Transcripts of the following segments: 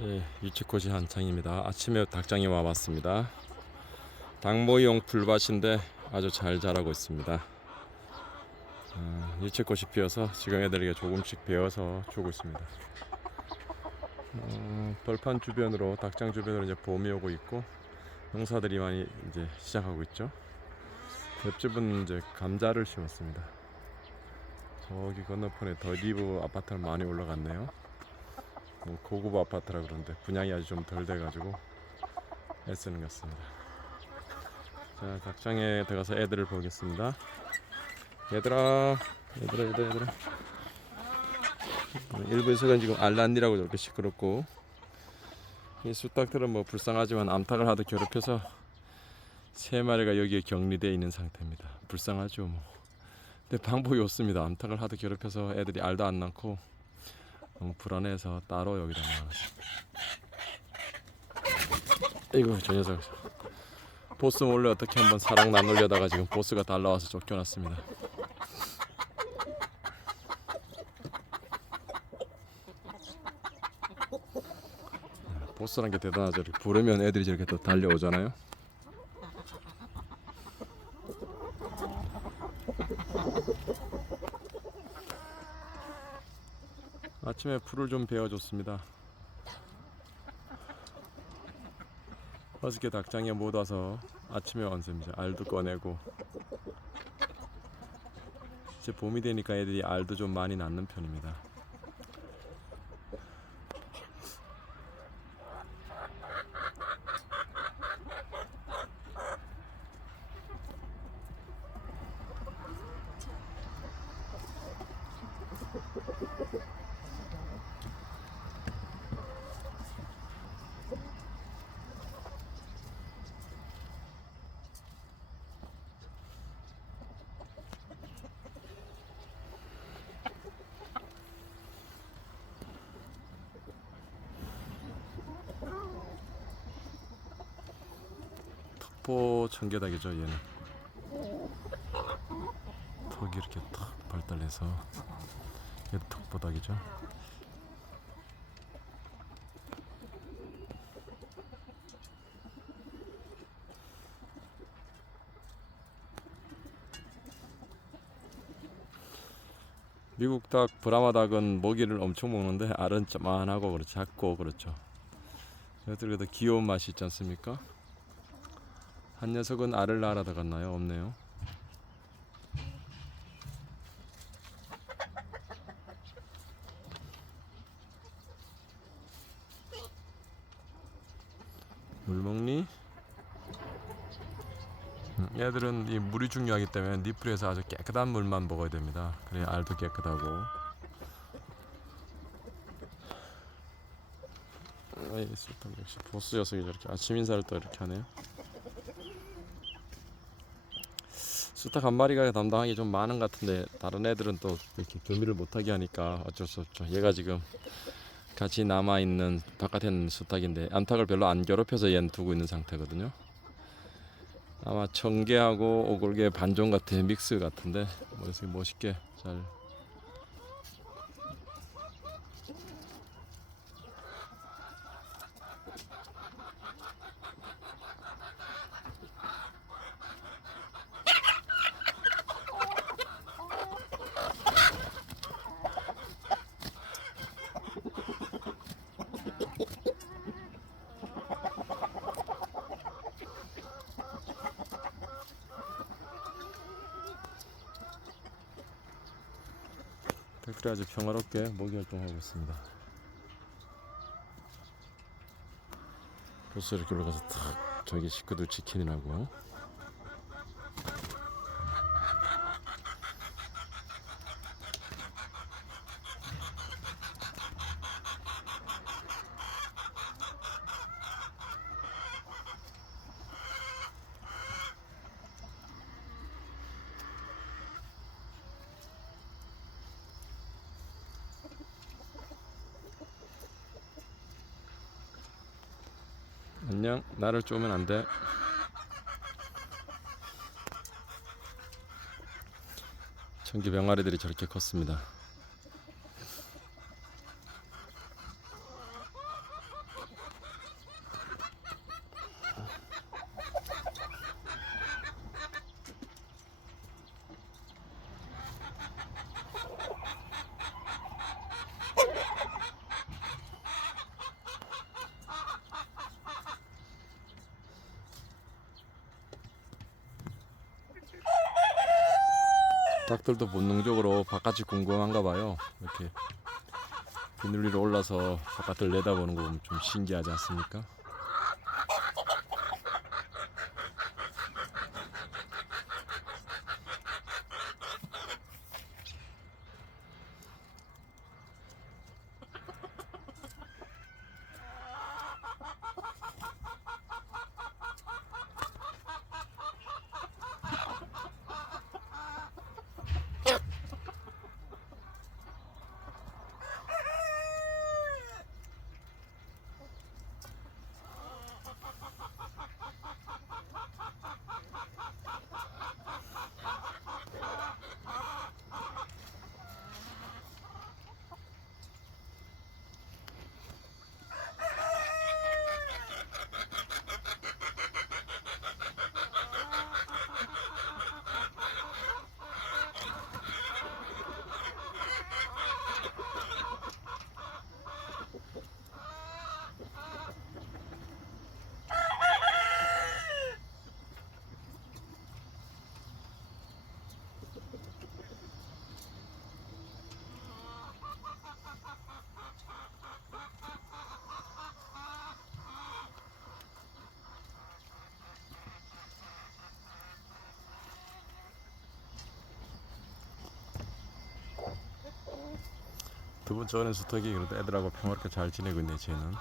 예, 유치꽃이 한창입니다. 아침에 닭장이 와봤습니다. 당모용 풀밭인데 아주 잘 자라고 있습니다. 아, 유치꽃이 피어서 지금 애들에게 조금씩 베어서 주고 있습니다. 어, 벌판 주변으로 닭장 주변으로 이제 봄이 오고 있고 농사들이 많이 이제 시작하고 있죠. 옆집은 이제 감자를 심었습니다. 저기 건너편에 더리브 아파트는 많이 올라갔네요. 뭐 고급 아파트라 그러는데 분양이 아주 좀 덜 돼가지고 애쓰는 것 같습니다. 자 닭장에 들어가서 애들을 보겠습니다. 얘들아, 얘들아, 얘들아, 얘들아. 어, 일부에서는 지금 알란니라고 저렇게 시끄럽고 이 수탉들은 뭐 불쌍하지만 암탉을 하도 괴롭혀서 세 마리가 여기에 격리되어 있는 상태입니다. 불쌍하죠 뭐. 근데 방법이 없습니다. 암탉을 하도 괴롭혀서 애들이 알도 안 낳고 너무 불안해서 따로 여기다 놔놨습니다. 이거 저 녀석 보스 몰래 어떻게 한번 사랑 나누려다가 지금 보스가 달라와서 쫓겨났습니다. 보스란 게 대단하죠. 부르면 애들이 저렇게 또 달려오잖아요. 아침에 풀을 좀 베어줬습니다. 어저께 닭장에 못 와서 아침에 완성입니다. 알도 꺼내고 이제 봄이 되니까 애들이 알도 좀 많이 낳는 편입니다. 턱보 청개닭이죠 얘는. 턱이 이렇게 탁 발달해서. 얘도 턱보닭이죠. 미국 닭 브라마 닭은 먹이를 엄청 먹는데 알은 쪼만하고 그렇죠 작고 그렇죠. 얘들 그래도 귀여운 맛이 있지 않습니까? 한 녀석은 알을 낳으러 갔나요? 없네요. 물 먹니? 음, 얘들은 이 물이 중요하기 때문에 니플에서 아주 깨끗한 물만 먹어야 됩니다. 그래야 알도 깨끗하고. 아이 술탕 역시 보스 녀석이 저렇게 아침 인사를 또 이렇게 하네요. 수탉 한 마리가 담당하기 좀 많은 것 같은데 다른 애들은 또 이렇게 교미를 못하게 하니까 어쩔 수 없죠. 얘가 지금 같이 남아 있는 바깥에 있는 수탉인데 암탉을 별로 안 괴롭혀서 얘는 두고 있는 상태거든요. 아마 청개하고 오골개 반종 같은 믹스 같은데 멋있게 잘 댓글이 아주 평화롭게 먹이 활동하고 있습니다. 벌써 이렇게 올라가서 탁 저기 식구들 치킨이라고 안녕. 나를 쪼면 안돼. 전기 병아리들이 저렇게 컸습니다 닭들도 본능적으로 바깥이 궁금한가 봐요. 이렇게 비늘 위로 올라서 바깥을 내다보는 거 보면 좀 신기하지 않습니까? 두 번째 오는 수탉이 그래도 애들하고 평화롭게 잘 지내고 있네 쟤는.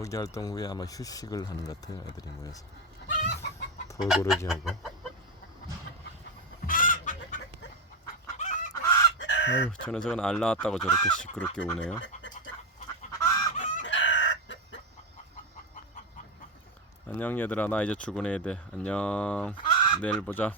먹이 활동 후에 아마 휴식을 하는 것 같아요 애들이 모여서. 털고르기 하고 아유 저 녀석은 알 낳았다고 저렇게 시끄럽게 우네요. 안녕 얘들아. 나 이제 출근해야 돼 안녕. 내일 보자